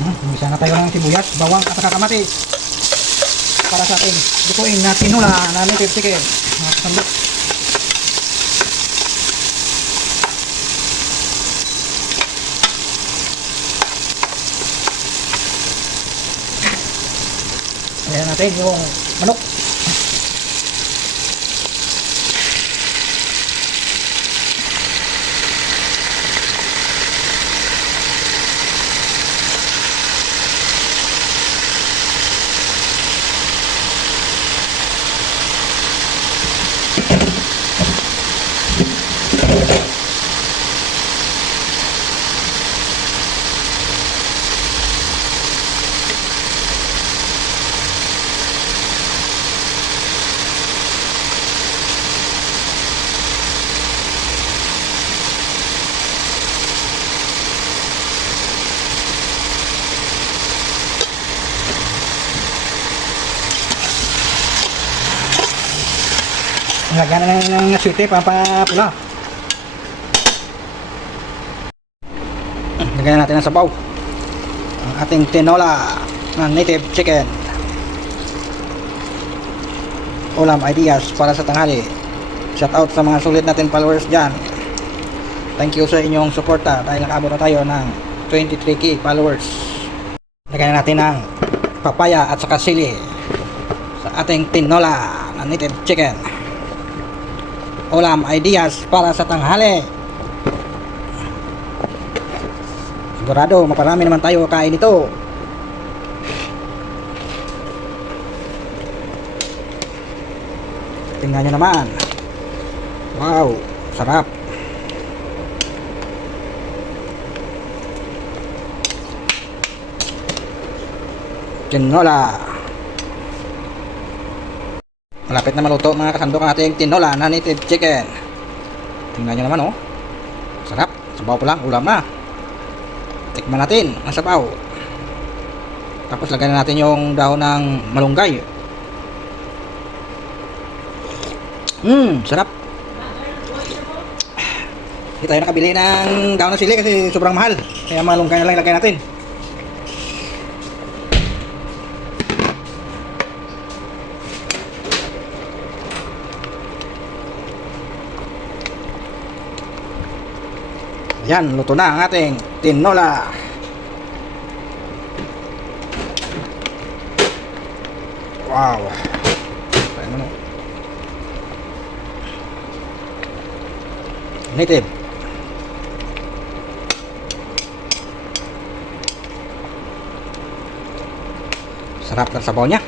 Umisa na tayo ng sibuyas, bawang at saka kamatis para sa ating lutuin na tinola na native chicken. Mga kasambot. Ayan natin yung manok. Lagyan na ng aswite, pampapula. Lagyan natin ng sabaw ang ating tinola na native chicken. Ulam ideas para sa tanghali. Shout out sa mga sulit natin followers dyan. Thank you sa inyong suporta dahil nakaabot na tayo ng 23k followers. Lagyan natin ng papaya at saka sili sa ating tinola na native chicken. Ulam ideas para sa tanghali. Sigurado maparami naman tayo kain ito. Tingnan nyo naman. Wow, sarap. Tinola. Malapit na maluto mga kasandok ang ating tinola na native chicken. Tingnan nyo naman, oh. Sarap. Sabaw pa lang, ulam na. Tikman natin ang sabaw. Tapos lagyan na natin yung dahon ng malunggay. Sarap. Hindi tayo nakabili ng dahon ng sili kasi sobrang mahal. Kaya malunggay na lang ilagay natin. Yan, luto na ang ating tinola. Wow. Ayan mo. Native. Sarap ng sabaw niya.